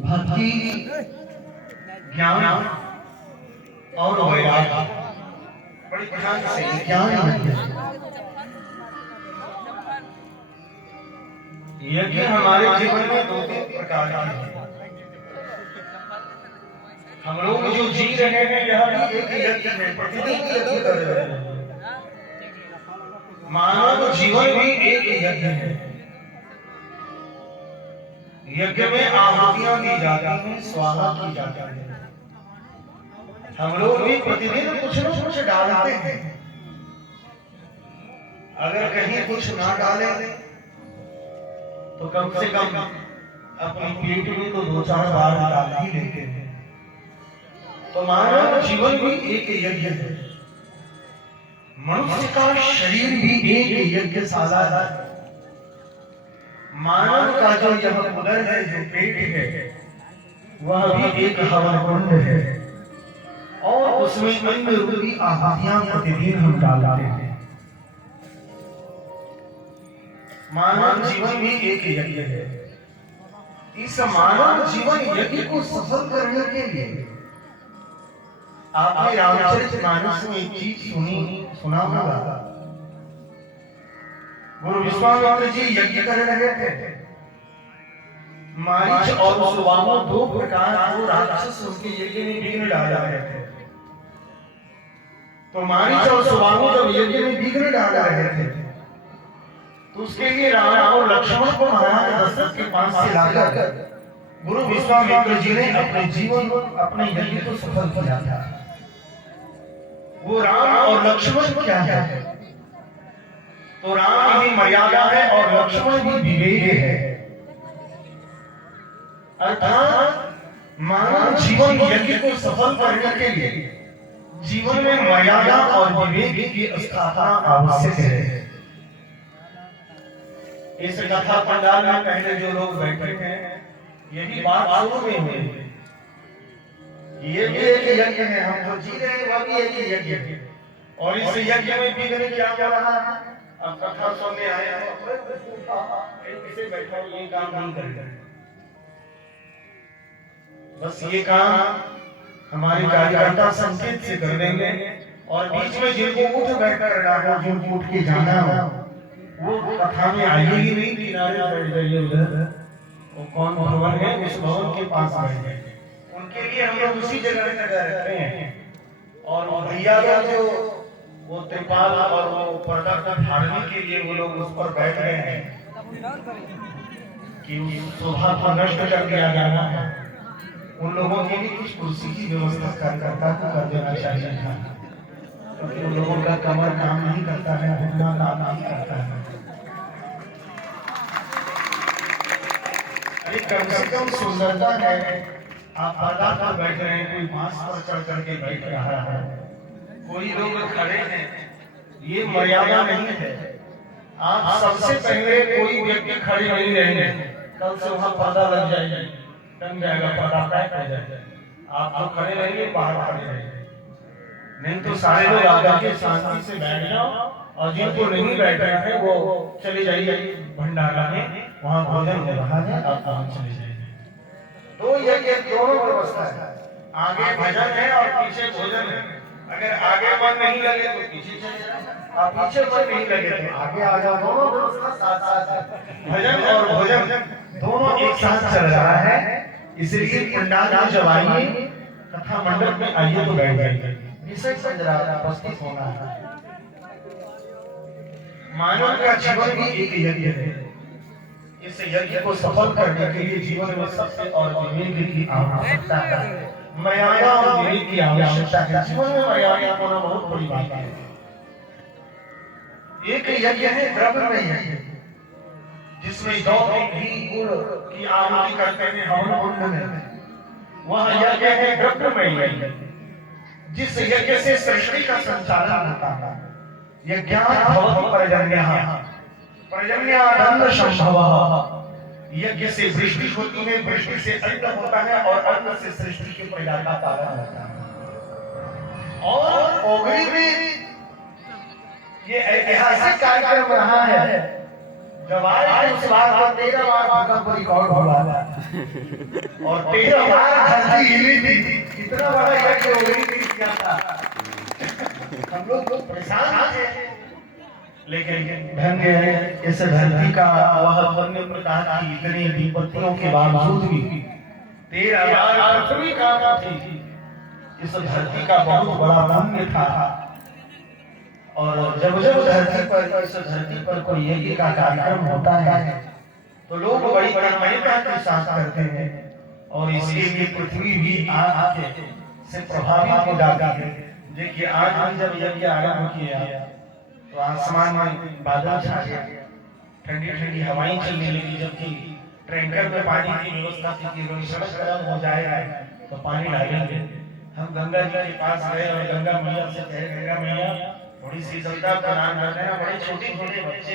भक्ति, ज्ञान और वैराग्य। बड़ी ध्यान से ज्ञान यज्ञ हमारे जीवन में दो तीन प्रकार के हैं। हम लोग जो जी रहे हैं यह भी एक यज्ञ है, प्रतिदिन यज्ञ कर रहे हैं। मानव जीवन भी एक यज्ञ है। यज्ञ में आहुतियां दी जाती हैं, स्वाहा की जाती है। हम लोग भी प्रतिदिन कुछ न कुछ डालते हैं। अगर कहीं कुछ ना डाले तो कम से कम अपनी पेट में तो दो चार बार डाल ही लेते हैं। तो मानव जीवन भी एक यज्ञ है। मनुष्य का शरीर भी एक यज्ञशाला है। मानव का जो यह उदर है, जो पेट है, वह भी एक हवन कुंड है और उसमें अन्न रूपी आहुतियां प्रतिदिन हम डालते हैं। मानव जीवन भी एक यज्ञ है। इस मानव जीवन यज्ञ को सफल करने के लिए आपने रामचरितमानस में एक चीज सुना होगा। गुरु विश्वामित्र जी यज्ञ कर रहे थे। मारीच और सुदामा दो प्रकार दो राक्षस उसके यज्ञ में विघ्न डाल रहे थे। तो मारीच और सुदामा जब यज्ञ में विघ्न डाल रहे थे तो उसके लिए राम और लक्ष्मण को महाराज दशरथ के पास से लाकर गुरु विश्वामित्र जी ने अपने जीवन अपने यज्ञ को सफल किया था। वो राम और लक्ष्मण क्या है? तो राम भी मर्यादा है और लक्ष्मण भी विवेक है। अर्थात मानव जीवन यज्ञ को सफल करने के लिए जीवन में मर्यादा और विवेक की स्थापना आवश्यक है। इस कथा पंडाल में पहले जो लोग बैठे थे यही बात शुरू में हुई। ये भी एक यज्ञ है, हम जो जी रहे हैं वह भी एक यज्ञ है। और इस यज्ञ में विघ्न क्या हो रहा है? अब कथा सुनने आए हैं, इसे बैठा ये काम नहीं करेगा। बस ये काम हमारे कार्यकर्ता संकेत से कर देंगे और बीच में जिनको उठ बैठकर रखा, जिनको उठ के जाना हो वो कथा में आएगी नहीं। किनारे बैठ जाइए उधर, वो कौन भवन है उस भवन के पास बैठ जाइए। उनके लिए हम लोग उसी जगह रखते हैं। और भैया लोग जो वो त्रिपाल और वो पर्दा को ढालने के लिए वो लोग उस पर बैठ गए हैं कि उस शोभा को नष्ट कर दिया जाना है। उन लोगों के लिए कुछ कुर्सी की व्यवस्था कार्यकर्ता को कर देना चाहिए था, क्योंकि उन लोगों का कमर काम नहीं करता है, घुटना काम नहीं करता है। अरे कम से कम सुंदरता है। आप पर्दा पर बैठ रहे हैं, कोई बांस पर चढ़ करके बैठ रहा है, कोई लोग खड़े हैं, ये मर्यादा नहीं है। आप सबसे पहले कोई व्यक्ति खड़े नहीं रहेंगे, कल से वहां पर्दा लग जाएगा, टंग जाएगा, पर्दा पैक हो जाएगा। आप जो खड़े रहेंगे बाहर खड़े रहेंगे, नहीं तो सारे लोग आकर के शांति से बैठ जाओ और जिनको नहीं बैठ रहे हैं वो चले जाइए भंडारा में, वहां भोजन हो रहा है, आप वहां चले जाइए। तो ये दोनों व्यवस्था है, आगे भजन है और पीछे भोजन है। अगर आगे मन नहीं लगे तो पीछे चले जाओ, और पीछे मन नहीं लगे तो आगे आ जाओ। दोनों व्यवस्था साथ साथ है, भजन और भोजन दोनों एक साथ चल रहा है। इसलिए पंडाल में जब आइए, कथा मंडप में आइए तो बैठ जाइए, विषय से जरा उपस्थित होना है। मानव का जीवन भी एक यज्ञ है। इस यज्ञ को सफल करने के लिए जीवन में सबसे और विवेक की आवश्यकता है, मर्यादा और विवेक की आवश्यकता है। जीवन में मर्यादा होना बहुत बड़ी बात है। एक यज्ञ है द्रव्य यज्ञ, जिसमें घी गुड़ की आहुति करते हैं हवन कुंड में। वह यज्ञ है द्रव्यमय यज्ञ, जिस यज्ञ से सृष्टि का संचालन होता है। यज्ञात् भवति पर्जन्यः पर्जन्यादन्न संभवः। यज्ञ से वृष्टि होती है, वृष्टि से अन्न होता है और अन्न से सृष्टि के पैदा का कारण होता है। और ओगरी में ये ऐतिहासिक कार्यक्रम रहा है जब आए उस बार पर 13 बार भूकंप रिकॉर्ड हुआ और 13 बार धरती हिली थी। इतना बड़ा यज्ञ हो गई थी क्या था, हम लोग परेशान थे। लेकिन धन्य है इस धरती का वह पुण्य प्रदान की इतनी विपत्तियों के बावजूद भी 13 बार पृथ्वी कांपा थी। इस धरती का बहुत बड़ा पुण्य था। और जब जब धरती पर इस धरती पर कोई यज्ञ का कार्यक्रम होता है तो लोग बड़ी तन्मयता के साथ करते हैं और इसके लिए पृथ्वी भी आके से प्रभावित हो जाती है। देखिए आज हम जब यज्ञ आरंभ किया तो आसमान में बादल छा गया, ठंडी ठंडी हवाएं चलने लगी, जबकि टैंकर में पानी की व्यवस्था थी कि सड़क गर्म हो जाएगा तो पानी डालेंगे। हम गंगा जी के पास गए और गंगा मैया से कहे, गंगा मैया थोड़ी शीतलता प्रदान कर देना, बड़े छोटे छोटे बच्चे।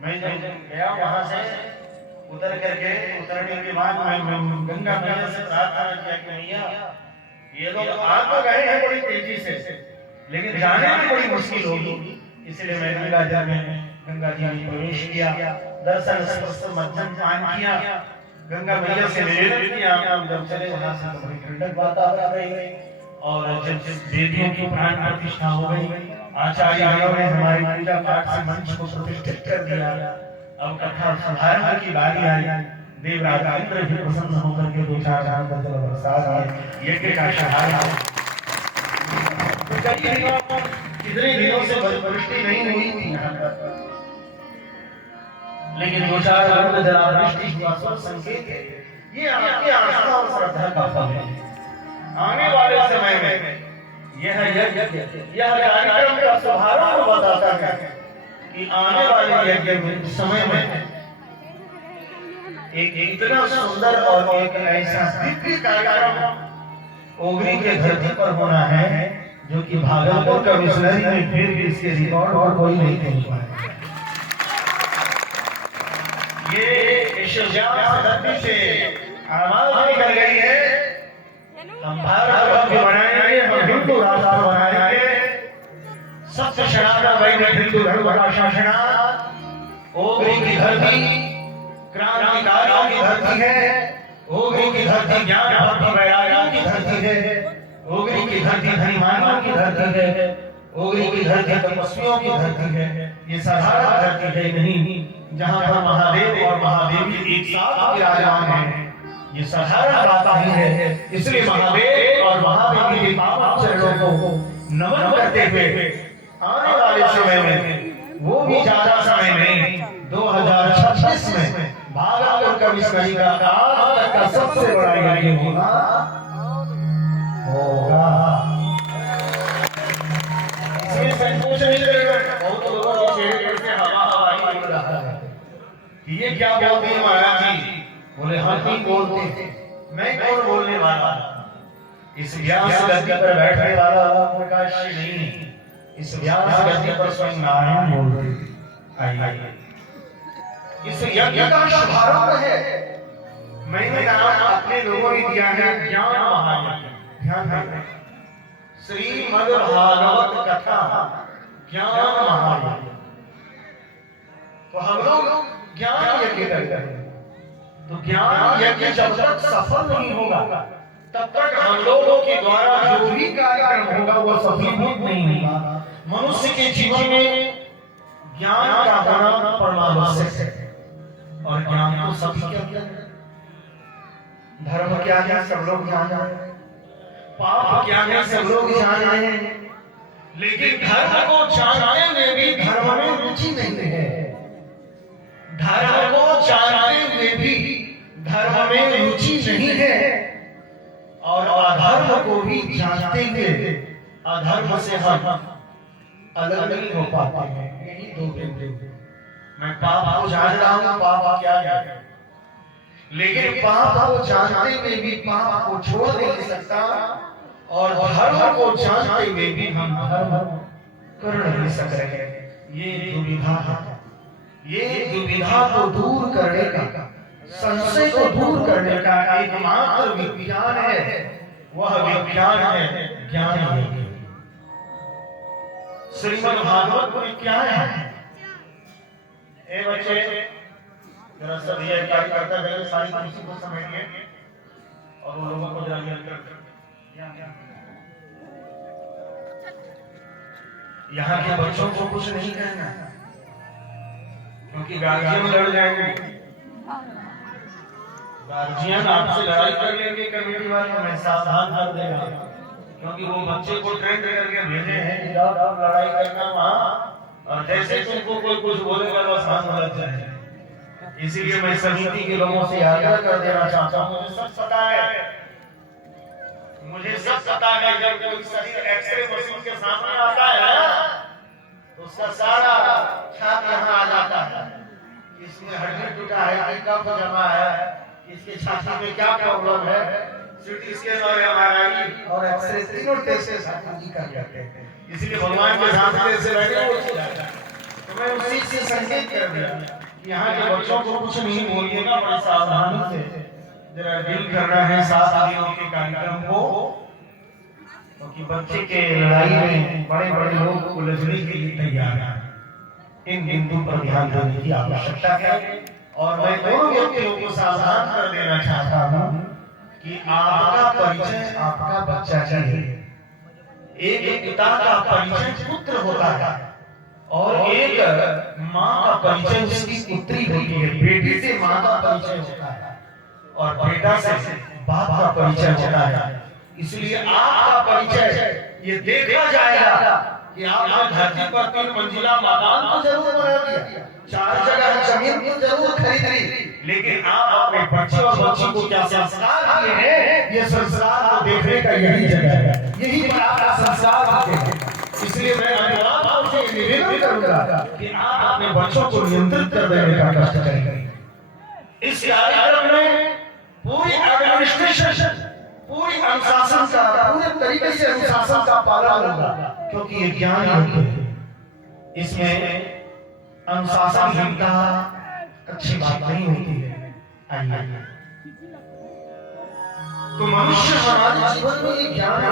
मैं जब गया वहां से उतरने के बाद मैं गंगा मैया से प्रार्थना किया कि मैया ये लोग आ तो गए हैं बड़ी तेजी से, लेकिन जाने में बड़ी मुश्किल होगी। इसलिए मैं गंगा जी में प्रवेश किया, दर्शन स्पर्श मध्यम पान किया, गंगा मैया से निवेदन किया। जब चले वहां से तो बड़ी ठंडक वातावरण रही और जब देवियों की प्राण प्रतिष्ठा हो गई, आचार्यों ने हमारी पूजा पाठ से मंच को प्रतिष्ठित कर दिया। अब कथा सुधारने की बारी आई। देवराज इंद्र भी प्रसन्न होकर के 2-4 रात का जल बरसा दिया, यज्ञ का सहारा। कितने दिनों से वृष्टि नहीं हुई थी यहाँ पर, लेकिन 2-4 रात में जलावृष्टि हुआ, सब संकेत है ये आपकी आस्था और श्रद्धा का फल है। आने वाले समय में यह कार्यक्रम का शुभारंभ बताता है कि आने वाले यज्ञ में समय में एक इतना सुंदर और एक ऐसा दिव्य कार्यक्रम ओगरी के धरती पर होना है जो कि भागलपुर का मिशनरी में फिर भी इसके रिकॉर्ड और कोई नहीं तोड़ पाया। ये इस धरती से आवाज निकल गई है, हम भारत राज्य बनाएंगे, हम हिंदू राष्ट्र बनाएंगे, सत्य सनातन वैदिक हिंदू धर्म का शासनार्थ। ओगरी की धरती क्रांतिकारियों की धरती है, ओगरी की धरती ज्ञान भक्ति वैरागियों की धरती है, ओगरी की धरती धनीमानों की धरती है, ओगरी की धरती तपस्वियों की धरती है। ये साधारण धरती है नहीं जहाँ पर महादेव और महादेवी एक साथ विराजमान हैं। ये साधारण बात नहीं है। इसलिए महादेव और महादेवी के पावन चरणों को नमन करते हुए आने वाले समय में, वो भी ज्यादा समय नहीं, 2026 में भागलपुर का मिशनरी का आज तक का सबसे बड़ा यज्ञ होगा। इसमें संकोच नहीं करेगा। बहुत लोगों के चेहरे पर से हवा ही उड़ रहा है कि ये क्या बोलते हैं महाराज जी। बोले हम ही बोलते, मैं कौन बोलने वाला। इस व्यास गद्दी पर बैठने वाला प्रकाश नहीं, इस व्यास गद्दी पर स्वयं नारायण बोलते। आइए इस यज्ञ का शुभारंभ है। मैंने नाम अपने लोगों ने दिया है ज्ञान महायज्ञ। ध्यान रखना, श्रीमद् भागवत कथा ज्ञान महायज्ञ। तो हम लोग ज्ञान यज्ञ करते हैं। तो ज्ञान यज्ञ जब तक सफल नहीं होगा तब तक हम लोगों के द्वारा जो भी कार्यक्रम होगा वो सफलीभूत नहीं होगा। मनुष्य के जीवन में ज्ञान का होना परमावश्यक है। और ज्ञान को सभी क्या, धर्म क्या है सब लोग जान रहे हैं, पाप क्या है सब लोग जान रहे हैं, लेकिन धर्म को जानने में भी धर्म में रुचि नहीं है। धर्म को जानने में भी धर्म में रुचि नहीं है और अधर्म को भी जानते हुए अधर्म से हम अलग नहीं हो पाते हैं। यही दो बिंदु। मैं पाप को जान रहा हूँ पाप क्या है, लेकिन पाप को जानते हुए भी पाप को छोड़ नहीं सकता और धर्म को जानते हुए भी हम धर्म कर नहीं सक रहे। ये दुविधा है। ये दुविधा को दूर करने का, संशय को दूर करने का एकमात्र विज्ञान है। वह विज्ञान है ज्ञान यज्ञ। श्रीमद् भागवत में क्या है? ए बच्चे जरा सब ये कार्य करते हैं, सारी कुर्सी को समेटिए और उन लोगों को जरा मिलकर यहाँ के बच्चों को कुछ नहीं कहना, क्योंकि गार्जियन लड़ जाएंगे। गार्जियन आपसे लड़ाई कर लेंगे, कमेटी वाले हमें सावधान कर देगा, क्योंकि वो बच्चे को ट्रेन करके भेजे हैं कि जाओ आप लड़ाई करना वहाँ, और जैसे तुमको कोई कुछ बोलेगा बस हाथ लग जाए। इसीलिए मैं समिति के लोगों से आग्रह कर देना चाहता हूँ, मुझे सब पता है जब कोई शरीर एक्सरे मशीन के सामने आता है तो उसका सारा छाप यहाँ आ जाता है, इसमें हड्डी टूटा है कि कब जमा है, इसके छाती में क्या प्रॉब्लम है, सीटी स्कैन और एमआरआई और एक्सरे तीनों टेस्ट के साथ कर लेते हैं। इसलिए भगवान के सामने से लगे वो चीज आता है। तो मैं उसी से संकेत कर दिया कि यहाँ के बच्चों को कुछ नहीं बोलिएगा, बड़ी सावधानी से जरा डील करना है 7 दिनों के कार्यक्रम को, क्योंकि बच्चे के लड़ाई में बड़े बड़े लोग उलझने के लिए तैयार हैं। इन बिंदु पर ध्यान देने की आवश्यकता है। और मैं दोनों व्यक्तियों को सावधान कर देना चाहता हूँ कि आपका परिचय आपका बच्चा चाहिए। एक पिता का परिचय पुत्र होता है और एक माँ का परिचय उसकी पुत्री होती है। बेटी से माँ का परिचय होता है और बेटा से बाप का परिचय होता है। इसलिए आपका परिचय ये देखा जाएगा कि आपने धरती पर 3 मंजिला मकान तो जरूर बना दिया, 4 जगह जमीन तो जरूर खरीद ली, लेकिन आप अपने बच्चे और बच्ची को क्या संस्कार दिए हैं, ये संस्कार को देखने का यही जगह है, यही पर आपका संस्कार दिए। इसलिए मैं आपसे निवेदन करूंगा कि आप अपने बच्चों को नियंत्रित कर देने का कष्ट करें। इस कार्यक्रम में पूरी एडमिनिस्ट्रेशन, पूरी अनुशासन का, पूरे तरीके से अनुशासन का पालन होगा, क्योंकि ये ज्ञान है। इसमें अनुशासनहीनता अच्छी बात नहीं होती है। आइए, तो मनुष्य हमारे जीवन में ये ज्ञान है,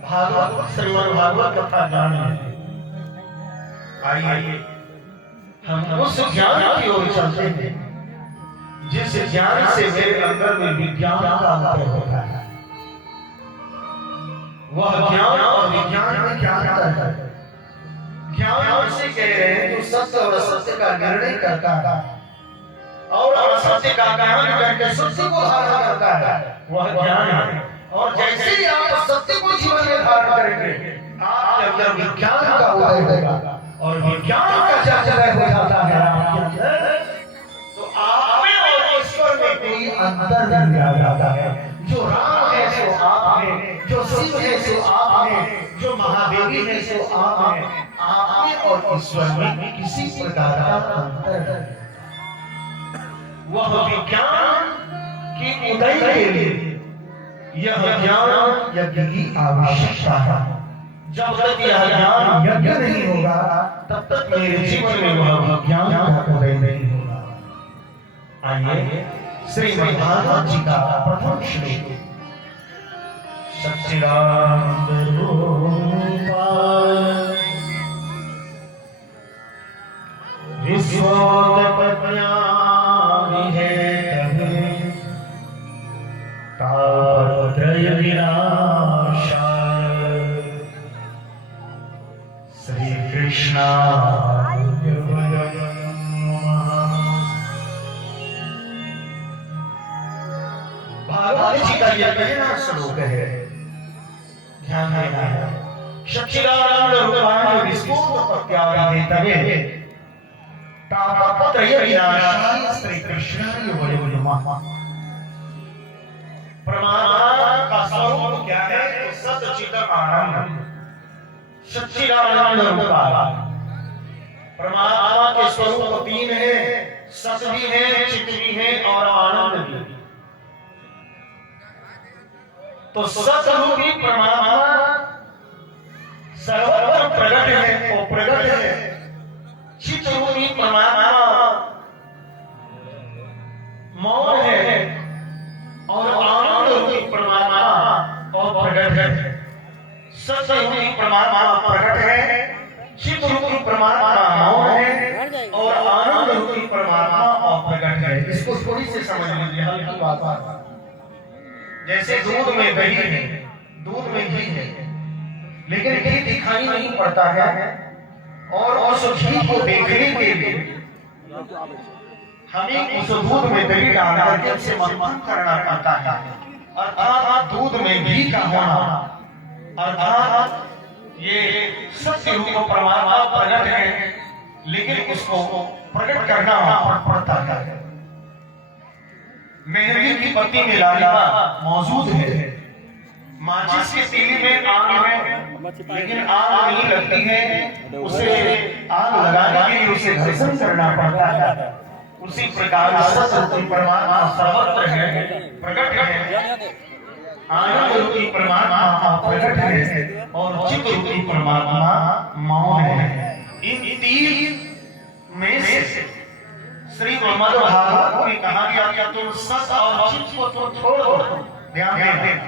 भागवत श्रीमद् भागवत कथा ज्ञान है। आइए हम उस ज्ञान की ओर चलते हैं जिस ज्ञान से मेरे अंदर में विज्ञान का अंतर होता है। वह ज्ञान और विज्ञान में क्या अंतर है? ज्ञान उसे कह रहे हैं जो सत्य और असत्य का निर्णय करता है और असत्य का ज्ञान करके सत्य को धारण करता है, वह ज्ञान है। और जैसे ही आप सत्य को जीवन में धारण करेंगे, आपके अंदर विज्ञान का उदय होगा और विज्ञान का जब उदय हो जाता है आपके अंदर, तो आप में ईश्वर में कोई अंतर नहीं रह जाता है। जो राम है सो आप में, जो शिव है सो आप में, जो महादेवी है सो आप में, आप में और ईश्वर में किसी प्रकार का अंतर है। वह विज्ञान की उदय के लिए यह ज्ञान यज्ञ की आवश्यकता है। जब तक यह ज्ञान यज्ञ नहीं होगा, तब तक मेरे जीवन में वह ज्ञान का उदय नहीं होगा। आइए श्रीमद् भागवत जी का प्रथम श्लोक। सच्चिदानंद रूपाय विश्वोत्पत्त्यादिहेतवे तापत्रय विनाशाय श्री कृष्णाय भागवत जी का यह पहला श्लोक है, ध्यान देना है। सच्चिदानंद रूपाय विश्वोत्पत्त्यादिहेतवे तापत्रय विनाशाय श्री कृष्णाय वयं नमः। परमात्मा का स्वरूप क्या है? तो सत चित आनंद, सच्चिदानंद रूपाय। परमात्मा के स्वरूप 3 हैं, सत भी है, चित भी है और आनंद भी। तो सतरूपी परमात्मा सर्वत्र प्रकट है, वो प्रकट है। चित रूपी परमात्मा मौन है और आनंद रूपी परमात्मा और प्रकट है। सत्य परमात्मा प्रकट है, चित रूपी परमात्मा मौन है और प्रकट है। इसको थोड़ी सी समझ लीजिए, हल्की बात। जैसे दूध में दही है, दूध में घी है, लेकिन घी दिखाई नहीं पड़ता है, और उस घी को देखने के लिए हमें उस दूध में दही डाल करके उसे मंथन करना पड़ता है। अर्थात दूध में घी का होना, अर्थात ये सत्य रूप परमात्मा प्रकट है, लेकिन उसको प्रकट करना पड़ता है। मेहंदी की पत्ती में लालिमा मौजूद है, माचिस के तीली में आग है, लेकिन आग नहीं लगती है, उसे आग लगाने के लिए उसे घर्षण करना पड़ता है। उसी प्रकार सत्य परमात्मा सर्वत्र है, प्रकट है, आनंद रूपी परमात्मा प्रकट है, और चित्त रूपी परमात्मा मौन है। इन तीन में से श्री श्रीमद् भागवत में कहा गया कि तुम सत और चित्त को तो छोड़ दो, ध्यान देना,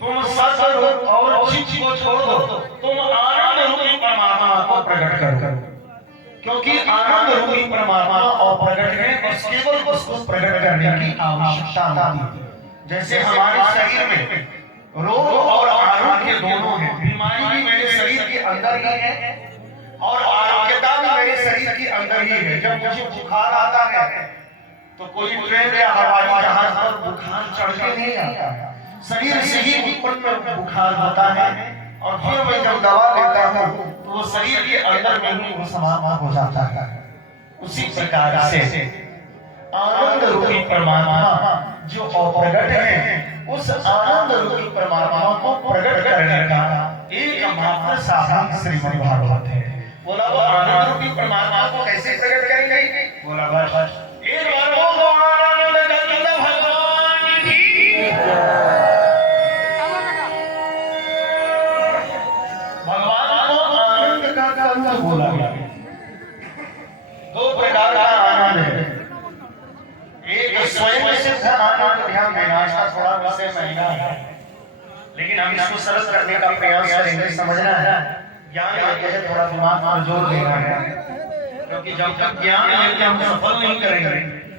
तुम सत और चित्त को छोड़ दो, तुम आनंद रूपी परमात्मा को प्रकट करो, क्योंकि आनंद रूपी परमात्मा और प्रकट है, बस केवल उसको प्रकट करने की आवश्यकता नहीं। जैसे हमारे शरीर में रोग और आरोग्य दोनों हैं, बीमारी भी मेरे शरीर के अंदर ही है और आरोग्यता भी मेरे शरीर के अंदर ही है। जब मुझे बुखार आता है तो कोई ट्रेन या हवाई जहाज पर बुखार चढ़ के नहीं आता है, शरीर से ही उत्पन्न बुखार होता है, और फिर मैं जब दवा लेता हूँ तो वो शरीर के अंदर में ही वो समाप्त हो जाता है। उसी प्रकार से आनंद रूपी परमात्मा जो अप्रगट है, उस आनंद रूपी परमात्मा को प्रकट करने का एकमात्र साधन श्रीमद् भागवत है। बोला वो आनंद रूपी परमात्मा को कैसे प्रकट करेंगे? बोला बस एक बार बोलो आनंद कंद भगवान की। भगवान को आनंद का कंद बोला गया। दो प्रकार का आनंद है, एक स्वयं सिद्ध आनंद, ध्यान देना, इसका थोड़ा विषय महंगा है, लेकिन हम इसको सरल करने का प्रयास करेंगे। समझना है, ज्ञान लेके है थोड़ा दिमाग पर जोर देना है, क्योंकि जब तक ज्ञान लेके हम सफल नहीं करेंगे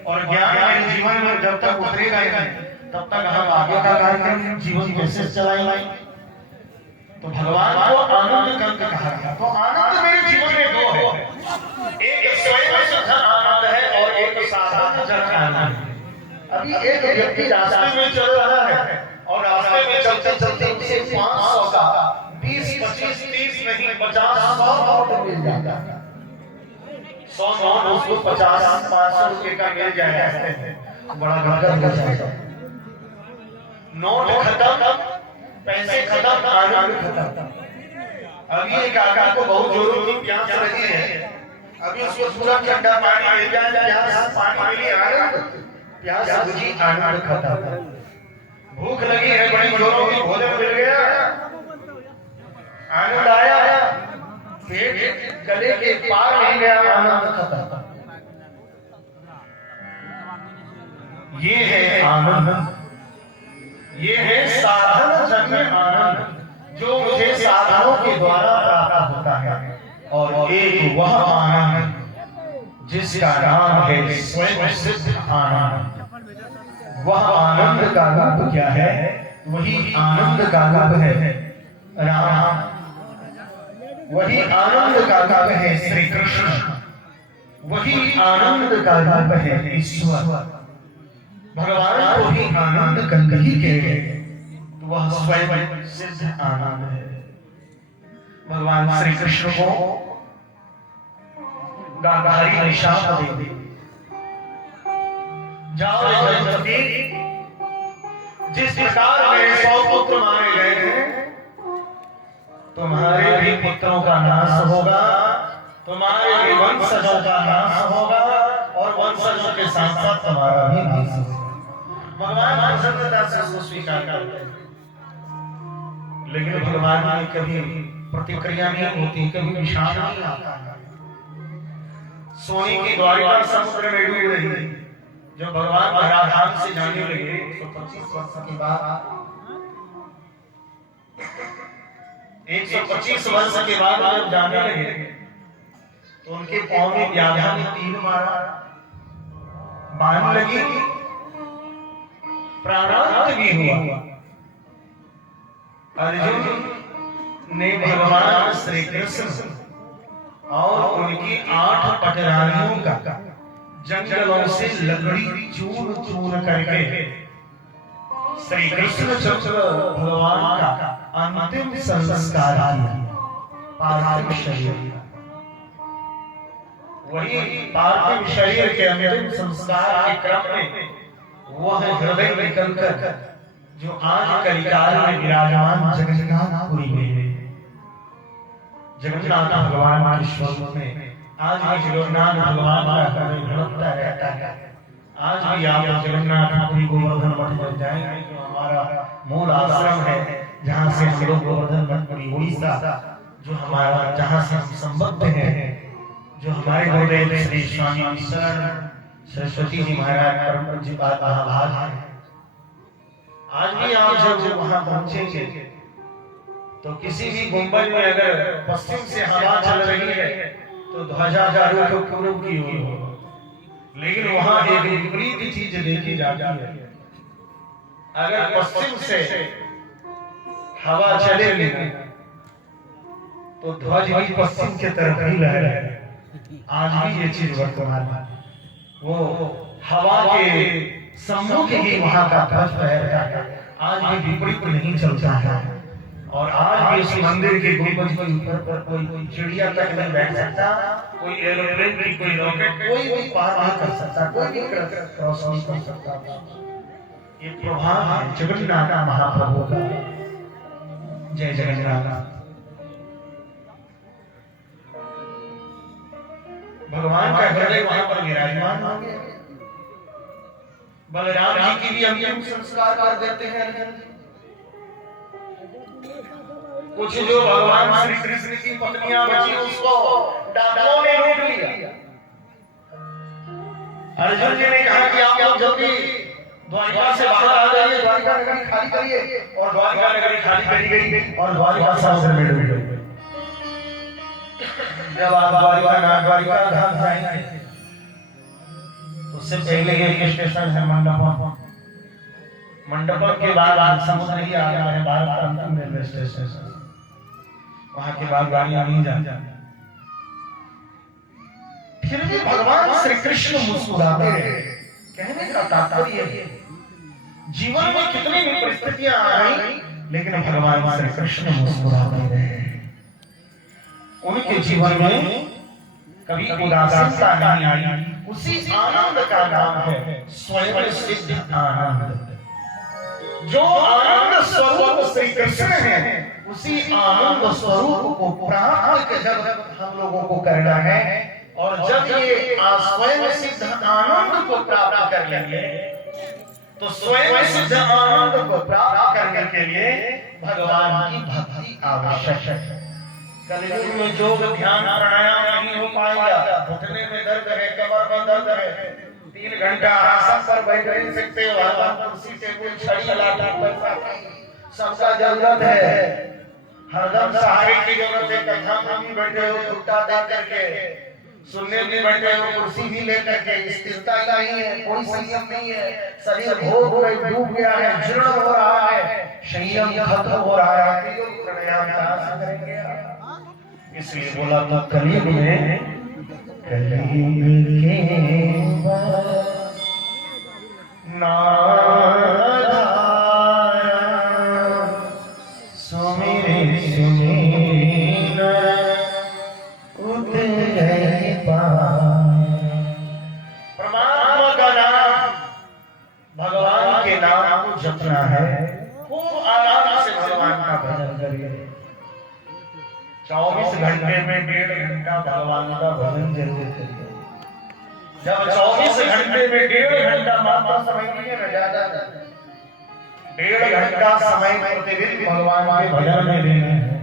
और ज्ञान हमारे जीवन में जब तक उतरेगा नहीं, तब तक हम आगे का कार्यक्रम जीवन कैसे चलाएंगे? तो भगवान को आनंद कंद कहा गया। तो आनंद मेरे जीवन में दो है, एक स्वयं सिद्ध आनंद है और एक साधन जन आनंद है। अभी एक व्यक्ति रास्ते में चल रहा है और रास्ते में चलते चलते उसे 500 का 20, 25, 30 नहीं 50, 100 नोट मिल जाता है। 100 नोट उसको 50, 500 रुपए का मिल जाएगा, बड़ा घाटा हो जाएगा। नोट खत्म, पैसे खत्म, आनंद खत्म। अभी एक आदमी को बहुत जोरों की प्यास लगी है, अभी उसको पूरा ठंडा पानी मिल जाए, पानी मिली आनंद, प्यास बुझी आनंद खत्म। भूख लगी है, बड़ी जोरों की भोजन मिल गया, आनंद आया, पेट गले के पार नहीं गया, आनंद खत्म। ये है आनंद, ये है साधन जन्य आनंद, जो मुझे साधनों के द्वारा प्राप्त होता है। और एक वह आनंद जिसका नाम है स्वयं सिद्ध आनंद। वह आनंद का रूप क्या है? वही आनंद का रूप है राम, वही आनंद का रूप है श्री कृष्ण, वही आनंद का रूप है ईश्वर। भगवान को ही आनंद कंद ही कहते हैं, तो वह स्वयं सिद्ध आनंद है। भगवान श्री कृष्ण को गांधारी निशाप दे, जाओ जगदम्बे, जिस प्रकार मेरे 100 पुत्र मारे गए हैं, तुम्हारे भी पुत्रों का नाश होगा, तुम्हारे भी वंशजों का नाश होगा, और वंशजों के साथ साथ तुम्हारा भी नाश होगा। भगवान प्रसन्नता से उसको स्वीकार करते हैं, लेकिन भगवान की कभी प्रतिक्रिया नहीं होती, कभी विषाद नहीं आता है। सोने की द्वारिका समुद्र में डूब रही, जब भगवान धराधाम से जाने लगे 125 वर्ष के बाद, 125 वर्ष के बाद जब जाने लगे तो उनके पांव में व्याधा ने तीर मारा, बाण लगी, प्राणांत भी हुआ। अर्जुन ने भगवान श्री कृष्ण और उनकी 8 पटरानियों का जंगलों से लकड़ी चूर चूर करके श्री कृष्ण चंद्र भगवान का अंतिम संस्कार किया। पार्थिव शरीर, वही पार्थिव शरीर के अंतिम संस्कार के क्रम में वह हृदय निकलकर जो आज कलिकाल में विराजमान जगन्नाथपुरी में, जगन्नाथ भगवान के स्वरूप में आज भी जगन्नाथ भगवान का हृदय धड़कता रहता है। आज भी आप जगन्नाथपुरी गोवर्धन मठ में जाएंगे, जो हमारा मूल आश्रम है, जहाँ से हम लोग गोवर्धन मठपुरी उड़ीसा, जो हमारा जहाँ से हम संबद्ध हैं, जो हमारे गुरुदेव श्री स्वामी सरस्वती जी महाराज परम पूज्य महाभाग है। आज भी आप जब वहां पहुंचेंगे तो किसी भी गुंबद में अगर पश्चिम से हवा चल रही है तो ध्वजा रुख पूर्व की ओर हो, लेकिन वहां एक विपरीत चीज देखी जाती है। अगर पश्चिम से हवा चलेगी तो ध्वज भी पश्चिम की तरफ ही लहराए। आज भी ये चीज वर्तमान में वो हवा के सम्मुख ही वहां का ध्वज फहरता है। आज भी विपरीत नहीं चलता है। और आज भी उस मंदिर के गुंबद के ऊपर पर कोई चिड़िया तक नहीं बैठ सकता, कोई एरोप्लेन की, कोई रॉकेट, कोई भी पार नहीं कर सकता, कोई भी क्रॉस नहीं कर सकता। ये प्रभाव है जगन्नाथ महाप्रभु का। जय जगन्नाथ। भगवान का हृदय वहां पर विराजमान हो गया। बलराम जी की भी अंतिम संस्कार कर देते हैं। कुछ जो भगवान श्री कृष्ण की पत्नियां बची उसको डाकुओं ने लूट लिया। अर्जुन जी ने कहा कि आप लोग जल्दी द्वारिका से बाहर आ जाइए, द्वारिका नगरी खाली करिए। और द्वारिका नगरी खाली करी गई और द्वारिका समुद्र में डूब गई। जब आप द्वारिका धाम जाएंगे उससे पहले एक स्टेशन है मंडपम। मंडपम के बाद समुद्र ही आ गया है, भारत का अंतिम रेलवे स्टेशन। वहां के बाद गाड़ियां नहीं जाती। फिर भी भगवान श्री कृष्ण मुस्कुराते रहे। कहने का तात्पर्य है जीवन में कितनी भी परिस्थितियां आई, लेकिन भगवान श्री कृष्ण मुस्कुराते रहे। उनके जीवन में कभी उदासीनता नहीं आई। उसी आनंद का नाम है स्वयं सिद्ध आनंद। जो आनंद स्वरूप श्री कृष्ण है, उसी आनंद स्वरूप को प्राप्त जब हम लोगों को करना है। और जब ये स्वयं सिद्ध आनंद को प्राप्त कर लेंगे तो स्वयं सिद्ध आनंद को प्राप्त करने के लिए भगवान की भक्ति आवश्यक है। कलयुग में योग ध्यान प्राणायाम नहीं हो पाएगा। घुटने में दर्द है, कमर में दर्द है, 3 घंटा आसन पर बैठ नहीं सकते हो, कुर्सी टेबुल छड़ी लाठी पैसा सबका जरूरत है। हरदम सहारे की जरूरत है। कथा में भी बैठे हो घुट्टा दे करके, सुनने भी बैठे हो कुर्सी भी लेकर के, स्थिरता नहीं है, कोई संयम नहीं है। शरीर भोग में डूब गया है, जीर्ण हो रहा है, संयम खत्म हो रहा है। प्राणायाम कहाँ से करेंगे? इसलिए बोला था कलयुग में परमात्मा का नाम, भगवान के नाम को जपना है। खूब आराम से भगवान का भजन करिए। 24 घंटे में 1.5 घंटा भगवान का भजन जरूर करिए। जब 24 घंटे में 1.5 घंटा मात्र समय नहीं है, ज्यादा 1.5 घंटा समय प्रतिदिन भगवान के भजन में देना है।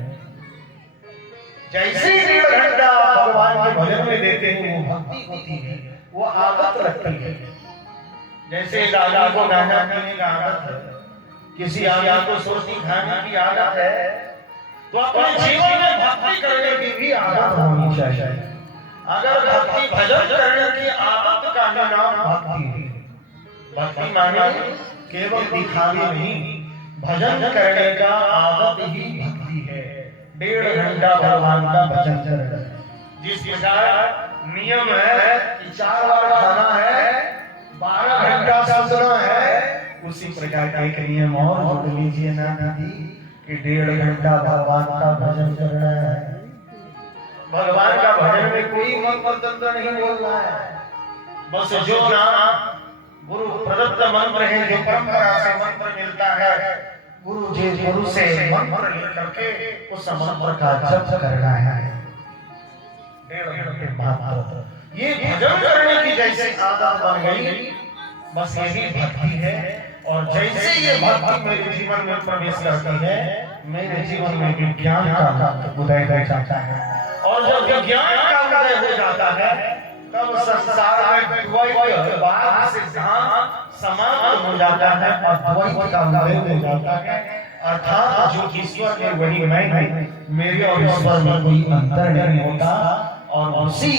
जैसे 1.5 घंटा भगवान के भजन में देते हैं वो भक्ति होती है, वो आदत लगती है। जैसे दादा को गाना गाने का आदत है, किसी आया को सुरती खाने की आदत है, तो अपने जीवन में भक्ति करने की भी आदत होनी चाहिए। अगर भक्ति भजन करने की आदत का नाम भक्ति है, भक्ति माने केवल दिखावे नहीं, भजन करने का आदत ही भक्ति है। 1.5 घंटा भगवान का भजन करना, जिस प्रकार नियम है कि 4 बार खाना है, 12 घंटा सोचना है, उसी प्रकार एक नियम और जोड़ लीजिए ना दीदी कि 1.5 घंटा भगवान का भजन करना है। भगवान का भजन में कोई मंत्र नहीं बोलना है, बस जो नाम गुरु प्रदत्त मंत्र है, जो परंपरा से मंत्र मिलता है, गुरु से मंत्र लेकर के उस मंत्र का जप करना है। 1.5 घंटे बाद ये भजन करने की जैसे आदत बन गई, बस यही भक्ति है। और जैसे ये भक्ति मेरे जीवन में प्रवेश करती है, मेरे जीवन में विज्ञान का उदय हो जाता है। और जब विज्ञान का उदय हो जाता है, तब संसार में द्वैत वाद सिद्धांत समाप्त हो जाता है और द्वैत का उदय हो जाता है। अर्थात जो ईश्वर है वही मैं हूँ, मेरे और ईश्वर में कोई अंतर नहीं होता। और उसी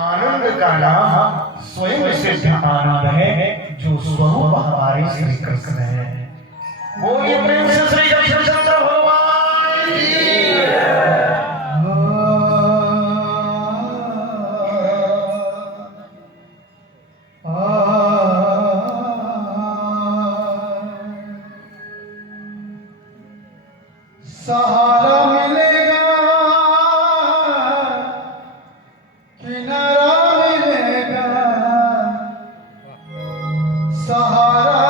आनंद का नाम स्वयं सिद्ध आनंद है, जो स्वरूप हमारे श्री कृष्ण है। बोलिए प्रेम से श्री कृष्ण भगवान की। सहारा मिलेगा, किनारा मिलेगा, सहारा